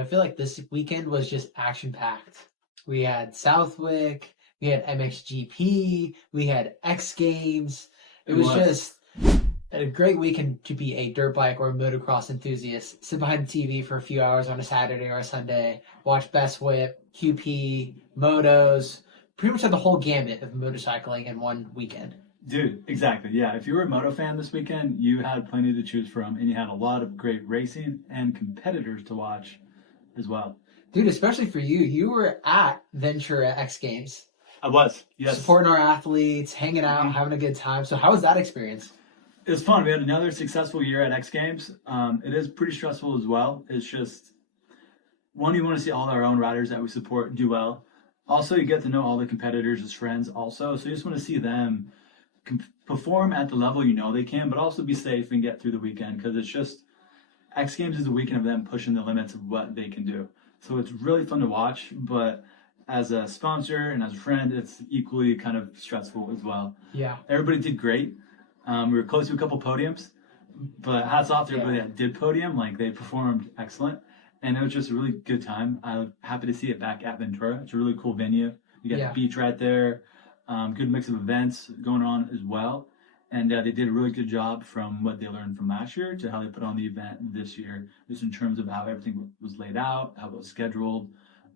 I feel like this weekend was just action-packed. We had Southwick, we had MXGP, we had X Games. It was just a great weekend to be a dirt bike or motocross enthusiast. Sit behind the TV for a few hours on a Saturday or a Sunday, watch Best Whip, QP, motos. Pretty much had the whole gamut of motorcycling in one weekend. Dude, exactly. Yeah, if you were a moto fan this weekend, you had plenty to choose from, and you had a lot of great racing and competitors to watch as well. Dude, especially for you, you were at Ventura X Games. I was, yes. Supporting our athletes, hanging out, having a good time. So how was that experience? It was fun. We had another successful year at X Games. It is pretty stressful as well. It's just, one, you want to see all our own riders that we support do well. Also, you get to know all the competitors as friends also. So you just want to see them perform at the level you know they can, but also be safe and get through the weekend, because it's just, X Games is a weekend of them pushing the limits of what they can do. So it's really fun to watch, but as a sponsor and as a friend, it's equally kind of stressful as well. Yeah. Everybody did great. We were close to a couple podiums, but hats off to everybody that did podium. Like, they performed excellent, and it was just a really good time. I'm happy to see it back at Ventura. It's a really cool venue. You got the beach right there. Good mix of events going on as well. And they did a really good job from what they learned from last year to how they put on the event this year, just in terms of how everything was laid out, how it was scheduled,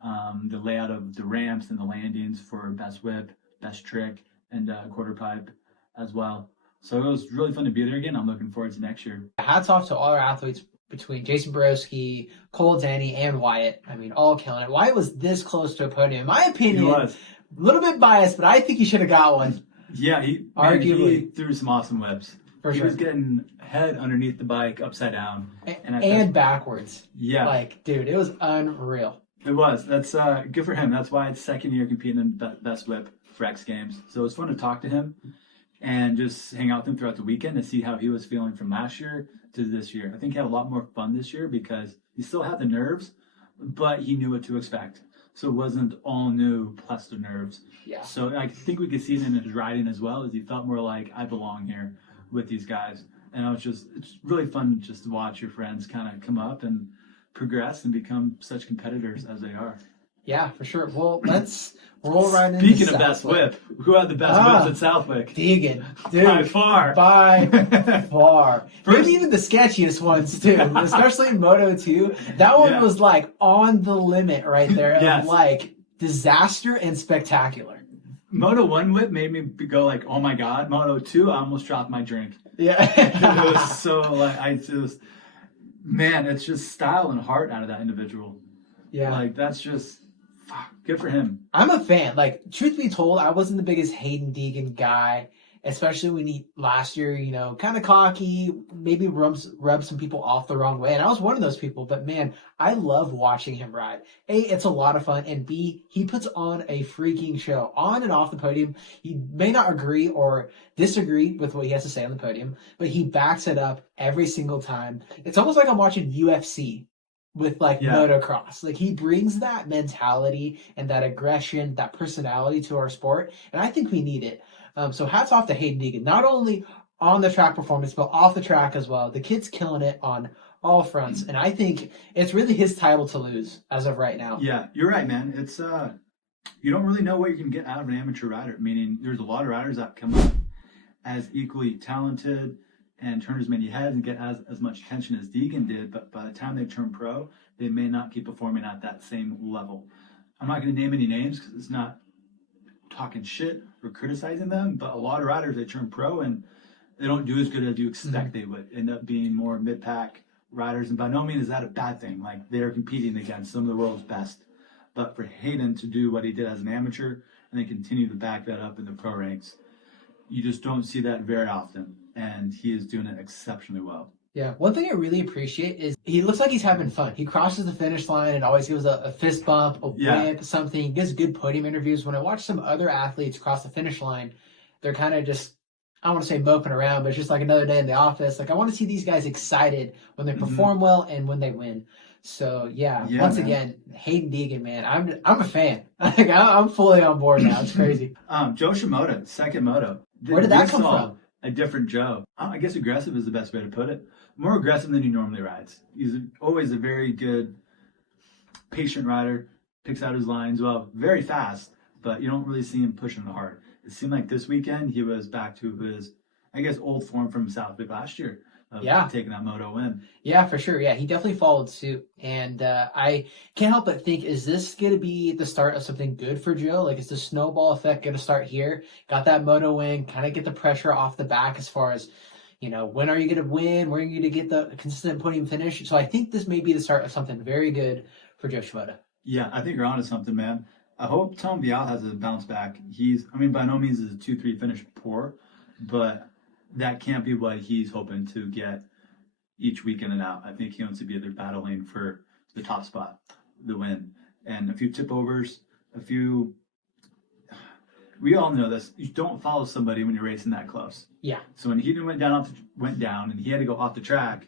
the layout of the ramps and the landings for best whip, best trick, and quarter pipe as well. So it was really fun to be there again. I'm looking forward to next year. Hats off to all our athletes between Jason Borowski, Cole Denny, and Wyatt. I mean, all killing it. Wyatt was this close to a podium. In my opinion, he was a little bit biased, but I think he should have got one. Yeah, he threw some awesome whips. He was getting head underneath the bike, upside down. And backwards. Yeah. Like, dude, it was unreal. It was. That's good for him. That's why it's second year competing in Best Whip for X Games. So it was fun to talk to him and just hang out with him throughout the weekend to see how he was feeling from last year to this year. I think he had a lot more fun this year because he still had the nerves, but he knew what to expect. So it wasn't all new plus the nerves. Yeah. So I think we could see it in his riding as well, as he felt more like, I belong here with these guys. And it's really fun just to watch your friends kind of come up and progress and become such competitors as they are. Yeah, for sure. Well, let's roll right into Speaking of best whip, who had the best whips at Southwick? Deegan. Dude, by far. By far. Maybe even the sketchiest ones, too. Especially Moto 2. That one was like on the limit right there of like disaster and spectacular. Moto 1 whip made me go like, oh my God. Moto 2, I almost dropped my drink. Yeah. It was so like, man, it's just style and heart out of that individual. Yeah. Like, that's just, good for him. I'm a fan. Like, truth be told, I wasn't the biggest Haiden Deegan guy, especially when he last year, kind of cocky, maybe rubbed some people off the wrong way. And I was one of those people. But man, I love watching him ride. A, it's a lot of fun. And B, he puts on a freaking show on and off the podium. He may not agree or disagree with what he has to say on the podium, but he backs it up every single time. It's almost like I'm watching UFC. With motocross. Like, he brings that mentality and that aggression, that personality to our sport, and I think we need it. So hats off to Haiden Deegan, not only on the track performance, but off the track as well. The kid's killing it on all fronts, and I think it's really his title to lose as of right now. Yeah, you're right, man. It's you don't really know what you can get out of an amateur rider, meaning there's a lot of riders that come up as equally talented and turn as many heads and get as much attention as Deegan did, but by the time they turn pro, they may not keep performing at that same level. I'm not going to name any names because it's not talking shit or criticizing them, but a lot of riders, they turn pro and they don't do as good as you expect they would. End up being more mid-pack riders, and by no means is that a bad thing. Like, they're competing against some of the world's best. But for Haiden to do what he did as an amateur and then continue to back that up in the pro ranks, you just don't see that very often. And he is doing it exceptionally well. Yeah, one thing I really appreciate is he looks like he's having fun. He crosses the finish line and always gives a fist bump, a whip, something. He gives good podium interviews. When I watch some other athletes cross the finish line, they're kind of just, I don't want to say moping around, but it's just like another day in the office. Like, I want to see these guys excited when they perform well and when they win. So, once again, Haiden Deegan, man, I'm a fan. Like, I'm fully on board now. It's crazy. Joe Shimoda, second moto. Where did that come from? A different Joe. I guess aggressive is the best way to put it. More aggressive than he normally rides. He's always a very good patient rider, picks out his lines well, very fast, but you don't really see him pushing hard. It seemed like this weekend he was back to his, I guess, old form from Southwick last year of taking that moto win. Yeah, for sure. Yeah, he definitely followed suit. And I can't help but think, is this going to be the start of something good for Joe? Like, is the snowball effect going to start here? Got that moto win, kind of get the pressure off the back as far as, when are you going to win? Where are you going to get the consistent podium finish? So I think this may be the start of something very good for Joe Shimoda. Yeah, I think you're onto something, man. I hope Tom Vialle has a bounce back. By no means is a 2-3 finish poor, but that can't be what he's hoping to get each week in and out. I think he wants to be there battling for the top spot, the win, and a few tip overs, we all know this. You don't follow somebody when you're racing that close. Yeah. So when he went down, and he had to go off the track,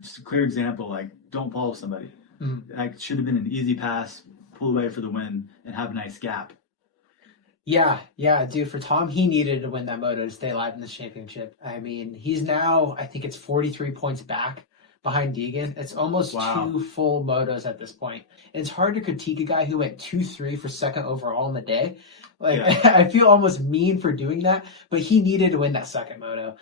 just a clear example, like, don't follow somebody. Mm-hmm. That should have been an easy pass, pull away for the win, and have a nice gap. Yeah, dude, for Tom, he needed to win that moto to stay alive in this championship. I mean, he's now, I think it's 43 points back behind Deegan. It's almost 2 full motos at this point. It's hard to critique a guy who went 2-3 for second overall in the day. I feel almost mean for doing that, but he needed to win that second moto.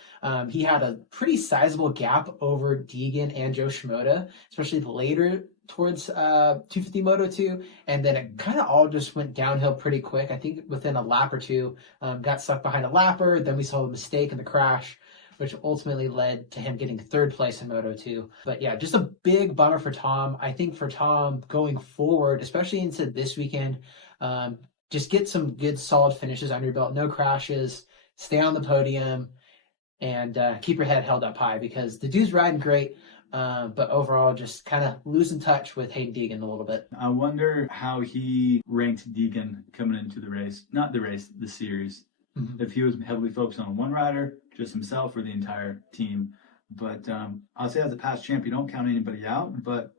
He had a pretty sizable gap over Deegan and Joe Shimoda, especially later towards 250 Moto 2, and then it kind of all just went downhill pretty quick. I think within a lap or two, got stuck behind a lapper. Then we saw the mistake in the crash, which ultimately led to him getting third place in Moto 2. But yeah, just a big bummer for Tom. I think for Tom going forward, especially into this weekend, just get some good solid finishes under your belt, no crashes, stay on the podium, and keep your head held up high, because the dude's riding great. But overall, just kind of losing touch with Haiden Deegan a little bit. I wonder how he ranked Deegan coming into the race. Not the race, the series. Mm-hmm. If he was heavily focused on one rider, just himself, or the entire team. But I'll say as a past champ, you don't count anybody out. But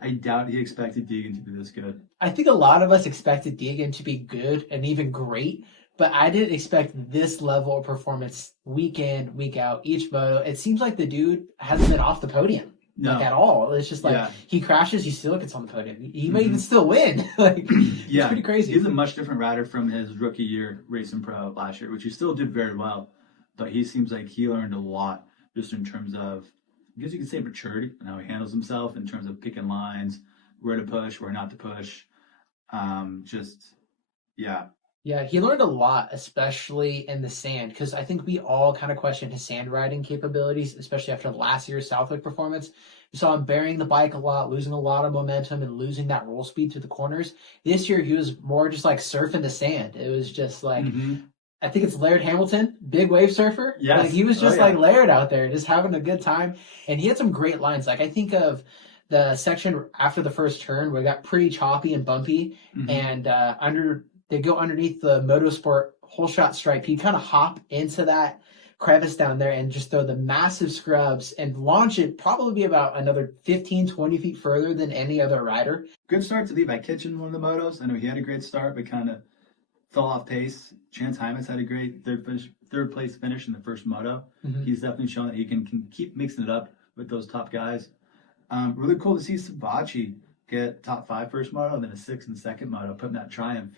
I doubt he expected Deegan to be this good. I think a lot of us expected Deegan to be good and even great. But I didn't expect this level of performance week in, week out, each moto. It seems like the dude hasn't been off the podium. No. At all. It's just he crashes, he still gets on the podium. He may even still win. It's pretty crazy. He's a much different rider from his rookie year racing pro last year, which he still did very well. But he seems like he learned a lot just in terms of, I guess you could say, maturity and how he handles himself in terms of picking lines, where to push, where not to push. Yeah, he learned a lot, especially in the sand, because I think we all kind of questioned his sand riding capabilities, especially after last year's Southwick performance. We saw him burying the bike a lot, losing a lot of momentum, and losing that roll speed through the corners. This year, he was more just like surfing the sand. It was just like, I think it's Laird Hamilton, big wave surfer. Yes. Like, he was just like Laird out there, just having a good time. And he had some great lines. Like, I think of the section after the first turn where it got pretty choppy and bumpy, and they go underneath the Motorsport whole shot stripe. He'd kind of hop into that crevice down there and just throw the massive scrubs and launch it probably about another 15, 20 feet further than any other rider. Good start to Levi Kitchen, one of the motos. I know he had a great start, but kind of fell off pace. Chance Hymas had a great third place finish in the first moto. He's definitely shown that he can keep mixing it up with those top guys. Really cool to see Sabachi get top 5 first moto, and then a 6 in the second moto, putting that Triumph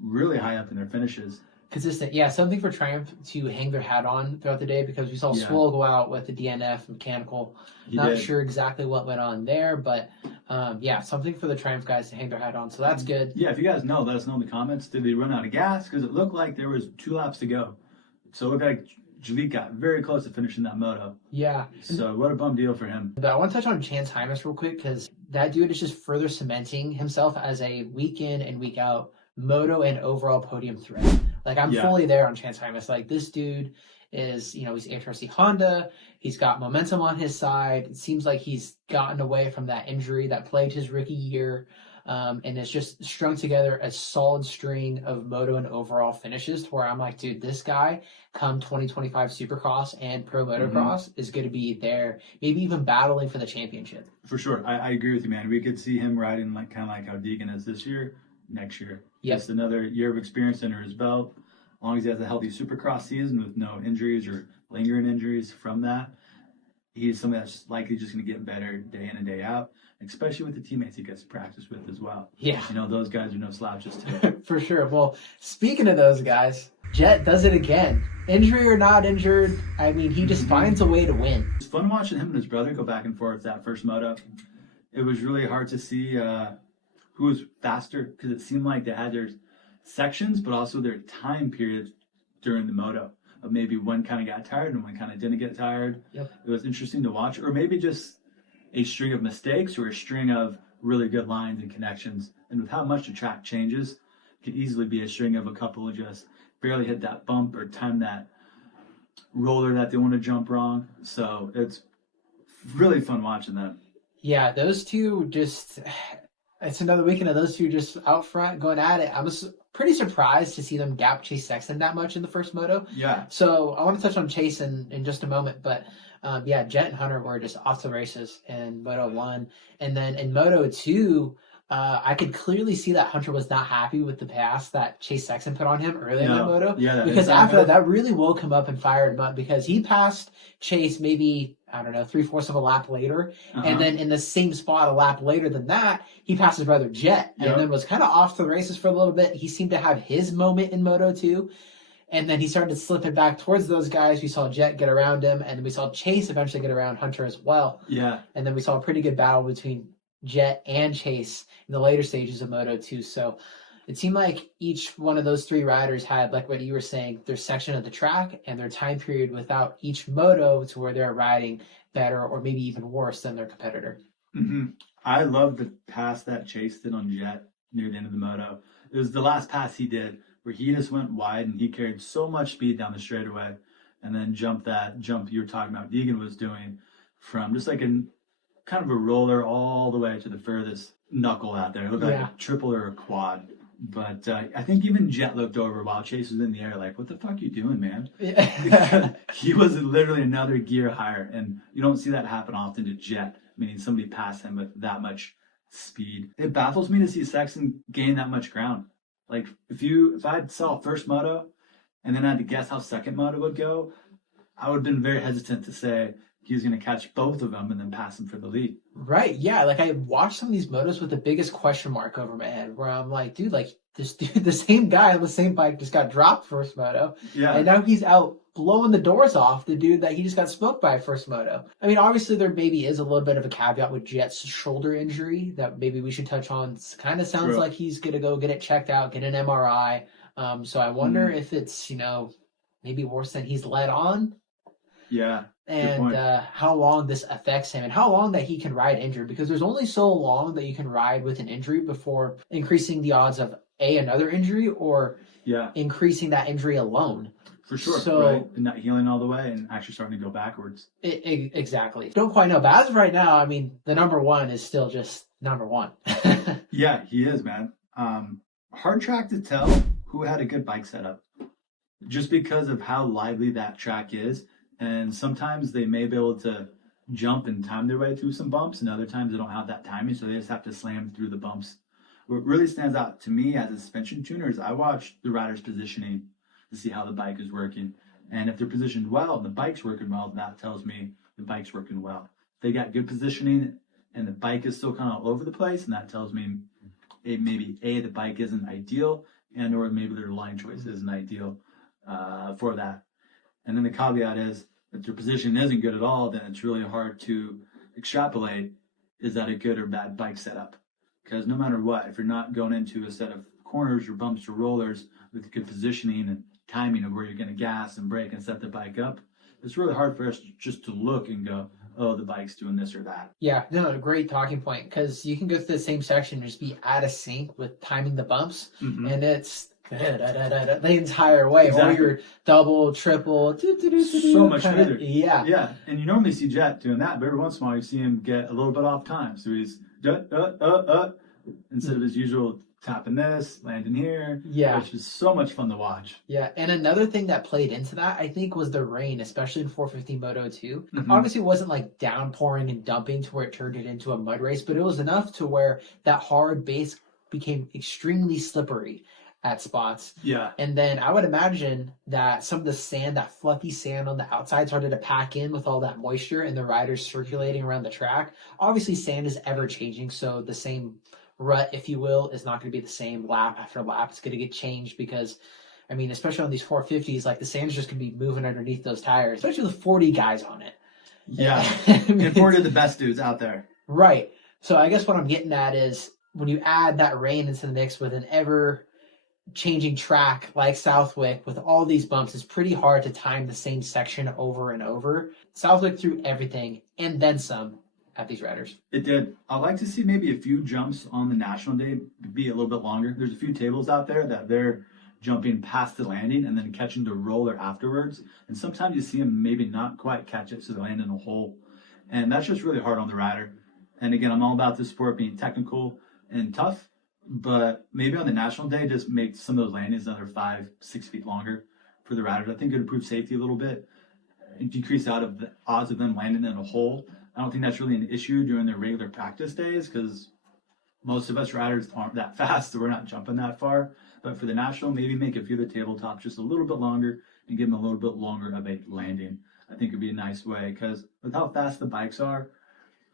really high up in their finishes. Consistent. Yeah, something for Triumph to hang their hat on throughout the day, because we saw Swole go out with the DNF mechanical. Not sure exactly what went on there, but something for the Triumph guys to hang their hat on. So that's good. Yeah, if you guys know, let us know in the comments. Did they run out of gas? Because it looked like there was 2 laps to go. So it looked like Jalik got very close to finishing that moto. Yeah. So what a bum deal for him. But I want to touch on Chance Hymas real quick, because that dude is just further cementing himself as a week in and week out moto and overall podium threat. Like, I'm fully there on Chance Hymas. Like, this dude is, he's HRC Honda. He's got momentum on his side. It seems like he's gotten away from that injury that plagued his rookie year, and it's just strung together a solid string of moto and overall finishes to where I'm like, dude, this guy come 2025 Supercross and Pro Motocross is going to be there, maybe even battling for the championship. For sure. I agree with you, man. We could see him riding like kind of like how Deegan is this year, next year. Just another year of experience under his belt. As long as he has a healthy Supercross season with no injuries or lingering injuries from that, he's somebody that's likely just going to get better day in and day out, especially with the teammates he gets to practice with as well. Yeah. You know, those guys are no slouches too. For sure. Well, speaking of those guys, Jett does it again. Injury or not injured, I mean, he just finds a way to win. It's fun watching him and his brother go back and forth that first moto. It was really hard to see who was faster because it seemed like they had their sections, but also their time periods during the moto of maybe one kind of got tired and one kind of didn't get tired. Yep. It was interesting to watch, or maybe just a string of mistakes or a string of really good lines and connections. And with how much the track changes, it could easily be a string of a couple of just barely hit that bump or time that roller that they want to jump wrong. So it's really fun watching them. Yeah, those two just, it's another weekend of those two just out front going at it. I was pretty surprised to see them gap Chase Sexton that much in the first moto. Yeah. So I want to touch on Chase in just a moment, but yeah, Jett and Hunter were just off the races in Moto 1. And then in Moto 2, I could clearly see that Hunter was not happy with the pass that Chase Sexton put on him early in that moto. Yeah, because after that really woke him up and fired him up because he passed Chase maybe, I don't know, 3/4 of a lap later. And then in the same spot a lap later than that, he passed his brother Jett and then was kind of off the races for a little bit. He seemed to have his moment in Moto 2. And then he started slipping back towards those guys. We saw Jett get around him, and then we saw Chase eventually get around Hunter as well. Yeah. And then we saw a pretty good battle between Jett and Chase in the later stages of Moto 2. So it seemed like each one of those three riders had, like what you were saying, their section of the track and their time period without each moto to where they're riding better or maybe even worse than their competitor. I love the pass that Chase did on Jett near the end of the moto. It was the last pass he did where he just went wide and he carried so much speed down the straightaway and then jumped that jump you were talking about Deegan was doing from just like a kind of a roller all the way to the furthest knuckle out there. It looked like a triple or a quad. But I think even Jett looked over while Chase was in the air like, what the fuck are you doing, man? He was literally another gear higher. And you don't see that happen often to Jett, meaning somebody passed him with that much speed. It baffles me to see Sexton gain that much ground. Like if I saw first moto and then I had to guess how second moto would go, I would have been very hesitant to say he was going to catch both of them and then pass him for the lead. Right. Yeah. Like I watched some of these motos with the biggest question mark over my head where I'm like, dude, like this dude, the same guy on the same bike just got dropped first moto. Yeah. And now he's out blowing the doors off the dude that he just got smoked by first moto. I mean, obviously there maybe is a little bit of a caveat with Jett's shoulder injury that maybe we should touch on. It kind of sounds like he's going to go get it checked out, get an MRI. So I wonder if it's, maybe worse than he's let on. Yeah. And how long this affects him and how long that he can ride injured, because there's only so long that you can ride with an injury before increasing the odds of another injury or increasing that injury alone. For sure. So, right? And not healing all the way and actually starting to go backwards. Exactly. Don't quite know. But as of right now, I mean, the number one is still just number one. Yeah, he is, man. Hard track to tell who had a good bike setup just because of how lively that track is. And sometimes they may be able to jump and time their way through some bumps, and other times they don't have that timing, so they just have to slam through the bumps. What really stands out to me as a suspension tuner is I watch the rider's positioning to see how the bike is working. And if they're positioned well and the bike's working well, that tells me the bike's working well. If they got good positioning and the bike is still kind of all over the place, and that tells me maybe the bike isn't ideal, and or maybe their line choice isn't ideal for that. And then the caveat is, if their position isn't good at all, then it's really hard to extrapolate, is that a good or bad bike setup? Because no matter what, if you're not going into a set of corners or bumps or rollers with good positioning and timing of where you're going to gas and brake and set the bike up, it's really hard for us just to look and go, oh, the bike's doing this or that. Yeah, no, a great talking point, because you can go through the same section and just be out of sync with timing the bumps, and it's the entire way, or your double, triple, so much smoother. Yeah. And you normally see Jett doing that, but every once in a while you see him get a little bit off time. So he's instead of his usual tapping this, landing here, which is so much fun to watch. Yeah, and another thing that played into that, I think, was the rain, especially in 450 Moto 2. Obviously, it wasn't like downpouring and dumping to where it turned it into a mud race, but it was enough to where that hard base became extremely slippery. at spots. Yeah. And then I would imagine that some of the sand, that fluffy sand on the outside, started to pack in with all that moisture and the riders circulating around the track. Obviously, sand is ever changing, so the same rut, if you will, is not going to be the same lap after lap. It's going to get changed because, I mean, especially on these 450s, like the sand's just going to be moving underneath those tires, especially with 40 guys on it. Yeah. I mean, And 40 of the best dudes out there. Right. So I guess what I'm getting at is when you add that rain into the mix with an ever changing track like Southwick with all these bumps, it's pretty hard to time the same section over and over. Southwick threw everything and then some at these riders. It did. I'd like to see maybe a few jumps on the national day be a little bit longer. There's a few tables out there that they're jumping past the landing and then catching the roller afterwards. And sometimes you see them maybe not quite catch it, so they land in a hole. And that's just really hard on the rider. And again, I'm all about this sport being technical and tough, but maybe on the national day, just make some of those landings another 5-6 feet longer for the riders. I think it would improve safety a little bit and decrease out of the odds of them landing in a hole. I don't think that's really an issue during their regular practice days because most of us riders aren't that fast, so we're not jumping that far. But for the national, maybe make a few of the tabletops just a little bit longer and give them a little bit longer of a landing. I think it'd be a nice way because with how fast the bikes are,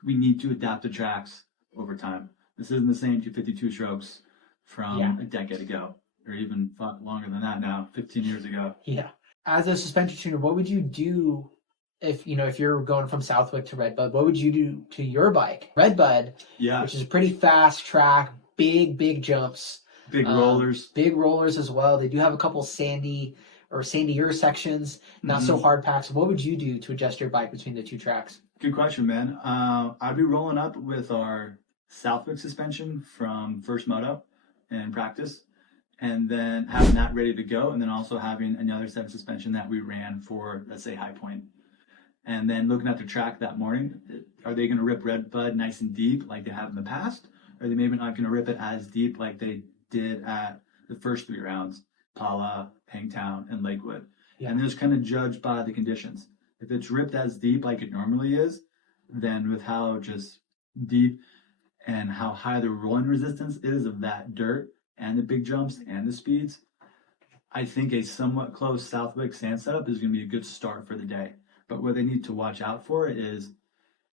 we need to adapt the tracks over time. This isn't the same 252 strokes from a decade ago, or even longer than that now, 15 years ago. Yeah. As a suspension tuner, what would you do if you're going from Southwick to Redbud? What would you do to your bike? Redbud, which is a pretty fast track, big jumps. Big rollers. Big rollers as well. They do have a couple sandier sections, not so hard packed. So what would you do to adjust your bike between the two tracks? Good question, man. I'd be rolling up with our Southwick suspension from first moto in practice, and then having that ready to go, and then also having another set of suspension that we ran for, let's say, High Point. And then looking at the track that morning, are they going to rip Redbud nice and deep like they have in the past? Or are they maybe not going to rip it as deep like they did at the first 3 rounds, Pala, Hangtown, and Lakewood? Yeah. And it's kind of judged by the conditions. If it's ripped as deep like it normally is, then with how just deep and how high the rolling resistance is of that dirt and the big jumps and the speeds, I think a somewhat close Southwick sand setup is going to be a good start for the day. But what they need to watch out for is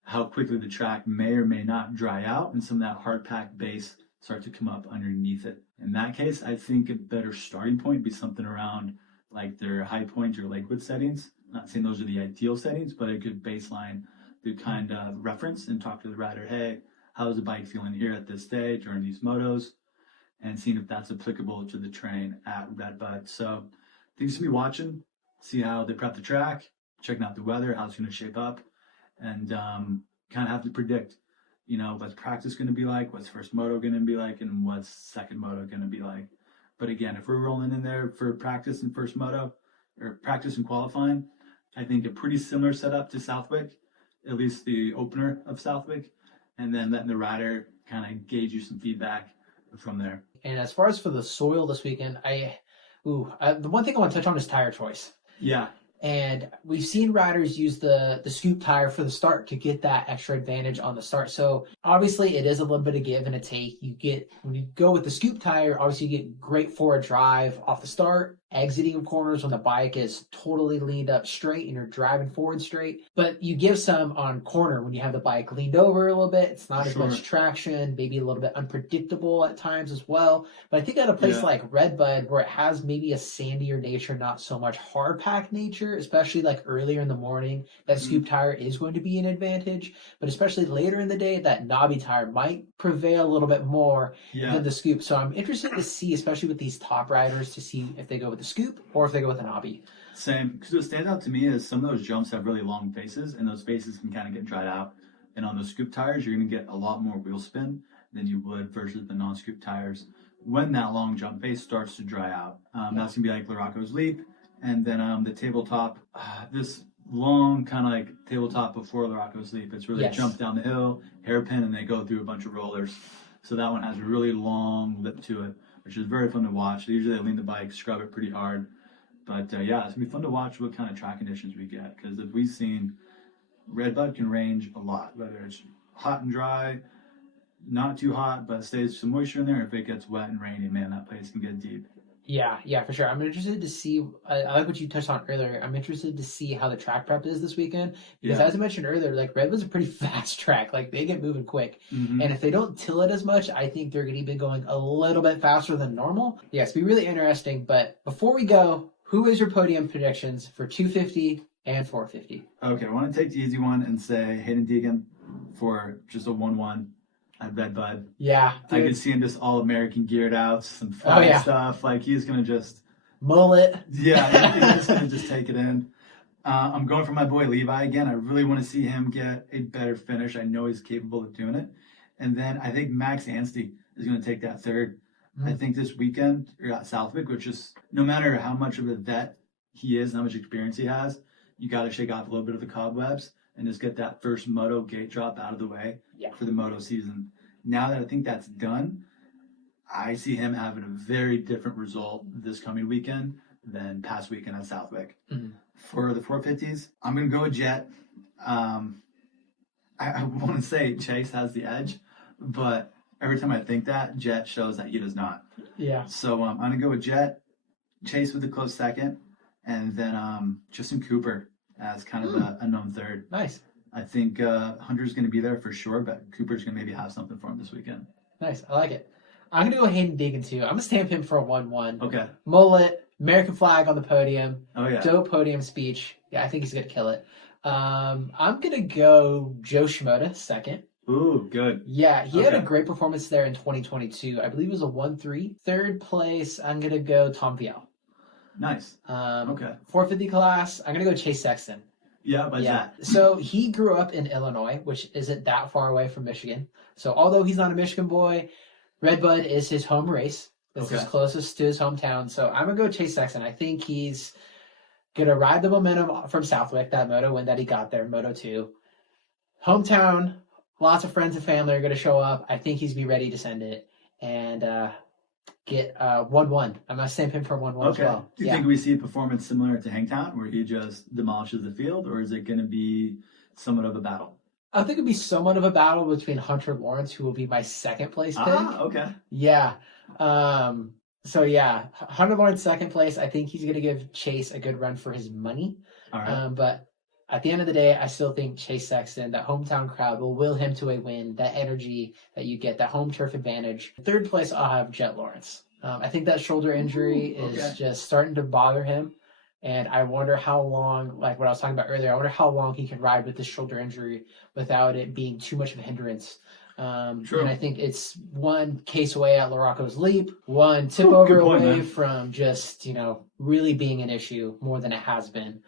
how quickly the track may or may not dry out and some of that hard packed base start to come up underneath it. In that case, I think a better starting point would be something around like their High Point or Lakewood settings. Not saying those are the ideal settings, but a good baseline to kind of reference and talk to the rider, hey, how's the bike feeling here at this day during these motos? And seeing if that's applicable to the terrain at Redbud. So things to be watching, see how they prep the track, checking out the weather, how it's going to shape up, and kind of have to predict, what's practice going to be like, what's first moto going to be like, and what's second moto going to be like. But again, if we're rolling in there for practice and first moto, or practice and qualifying, I think a pretty similar setup to Southwick, at least the opener of Southwick, and then letting the rider kind of gauge you some feedback from there. And as far as for the soil this weekend, the one thing I want to touch on is tire choice. Yeah. And we've seen riders use the scoop tire for the start to get that extra advantage on the start. So obviously it is a little bit of give and a take. When you go with the scoop tire, obviously you get great forward drive off the start, exiting corners when the bike is totally leaned up straight and you're driving forward straight. But you give some on corner when you have the bike leaned over a little bit. It's not as much traction, maybe a little bit unpredictable at times as well. But I think at a place like Redbud, where it has maybe a sandier nature, not so much hard pack nature, especially like earlier in the morning, that scoop tire is going to be an advantage. But especially later in the day, that knobby tire might prevail a little bit more than the scoop. So I'm interested to see, especially with these top riders, to see if they go with the scoop or if they go with a knobby. Same, because what stands out to me is some of those jumps have really long faces, and those faces can kind of get dried out. And on those scoop tires, you're going to get a lot more wheel spin than you would versus the non-scoop tires when that long jump face starts to dry out. That's going to be like Larocco's Leap, and then the tabletop, this long kind of like tabletop before Larocco's Leap. It's really jump down the hill, hairpin, and they go through a bunch of rollers. So that one has a really long lip to it, which is very fun to watch. Usually they lean the bike, scrub it pretty hard. But it's going to be fun to watch what kind of track conditions we get. Because if we've seen, Redbud can range a lot, whether it's hot and dry, not too hot, but stays some moisture in there. If it gets wet and rainy, man, that place can get deep. Yeah, for sure. I'm interested to see. I like what you touched on earlier. I'm interested to see how the track prep is this weekend because, as I mentioned earlier, like Redwood's a pretty fast track. Like they get moving quick, and if they don't till it as much, I think they're going to be going a little bit faster than normal. Yeah, it's be really interesting. But before we go, who is your podium predictions for 250 and 450? Okay, I want to take the easy one and say Haiden Deegan for just a 1-1. at Redbud. Yeah, dude. I could see him just all American geared out, some fly stuff. Like he's gonna just mullet. Yeah, he's just gonna just take it in. I'm going for my boy Levi again. I really want to see him get a better finish. I know he's capable of doing it. And then I think Max Anstey is going to take that third. I think this weekend or at Southwick, which is no matter how much of a vet he is and how much experience he has, you got to shake off a little bit of the cobwebs and just get that first moto gate drop out of the way for the moto season. Now that I think that's done, I see him having a very different result this coming weekend than past weekend at Southwick. For the 450s, I'm going to go with Jett. I want to say Chase has the edge, but every time I think that, Jett shows that he does not. Yeah. So I'm going to go with Jett, Chase with a close second, and then Justin Cooper as kind of a known third. Nice. I think Hunter's going to be there for sure, but Cooper's going to maybe have something for him this weekend. Nice. I like it. I'm going to go Haiden Deegan too. I'm going to stamp him for a 1-1. Okay. Mullet, American flag on the podium. Oh, yeah. Dope podium speech. Yeah, I think he's going to kill it. I'm going to go Joe Shimoda second. Ooh, good. Yeah, he had a great performance there in 2022. I believe it was a 1-3. Third place, I'm going to go Tom Vialle. Nice. 450 class, I'm going to go Chase Sexton. Yeah, why's that? So he grew up in Illinois, which isn't that far away from Michigan. So although he's not a Michigan boy, Redbud is his home race. It's his closest to his hometown. So I'm going to go Chase Sexton. I think he's going to ride the momentum from Southwick, that moto win that he got there, Moto 2. Hometown, lots of friends and family are going to show up. I think he's be ready to send it and get 1-1. I'm going to stamp him for 1-1 as well. Do you think we see a performance similar to Hangtown where he just demolishes the field, or is it going to be somewhat of a battle? I think it'd be somewhat of a battle between Hunter Lawrence, who will be my second place pick. Yeah. So yeah, Hunter Lawrence second place. I think he's going to give Chase a good run for his money. All right. But at the end of the day, I still think Chase Sexton, that hometown crowd, will will him to a win. That energy that you get, that home turf advantage. Third place, I'll have Jett Lawrence. I think that shoulder injury is just starting to bother him. And I wonder how long, like what I was talking about earlier, I wonder how long he can ride with this shoulder injury without it being too much of a hindrance. True. And I think it's one case away at Larocco's Leap, one tip over away from just, really being an issue more than it has been.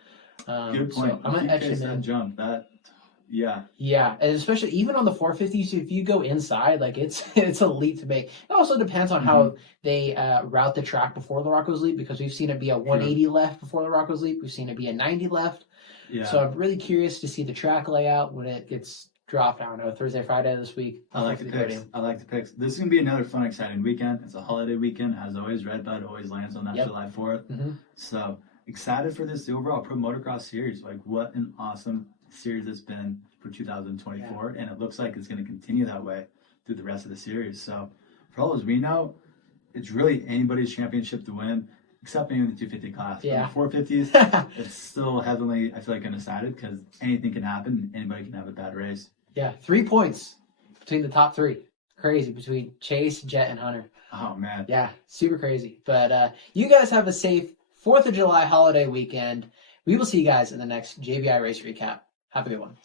Good point. So I'm going to etch him in. Jump. Yeah, and especially even on the 450s, if you go inside, like it's a leap to make. It also depends on how they route the track before the Larocco's Leap, because we've seen it be a 180 left before the Larocco's Leap. We've seen it be a 90 left. Yeah. So I'm really curious to see the track layout when it gets dropped. I don't know, Thursday, Friday this week. I like the picks. This is gonna be another fun, exciting weekend. It's a holiday weekend, as always. Redbud always lands on that July 4th. So excited for this overall Pro Motocross series. Like, what an awesome series it's been for 2024, and it looks like it's going to continue that way through the rest of the series. So for all as we know, it's really anybody's championship to win, except maybe the 250 class. Yeah. But the 450s, it's still heavily, I feel like, undecided, because anything can happen. Anybody can have a bad race. Yeah, 3 points between the top three. Crazy, between Chase, Jett, and Hunter. Oh, man. Yeah, super crazy. But you guys have a safe 4th of July holiday weekend. We will see you guys in the next JBI race recap. Have a good one.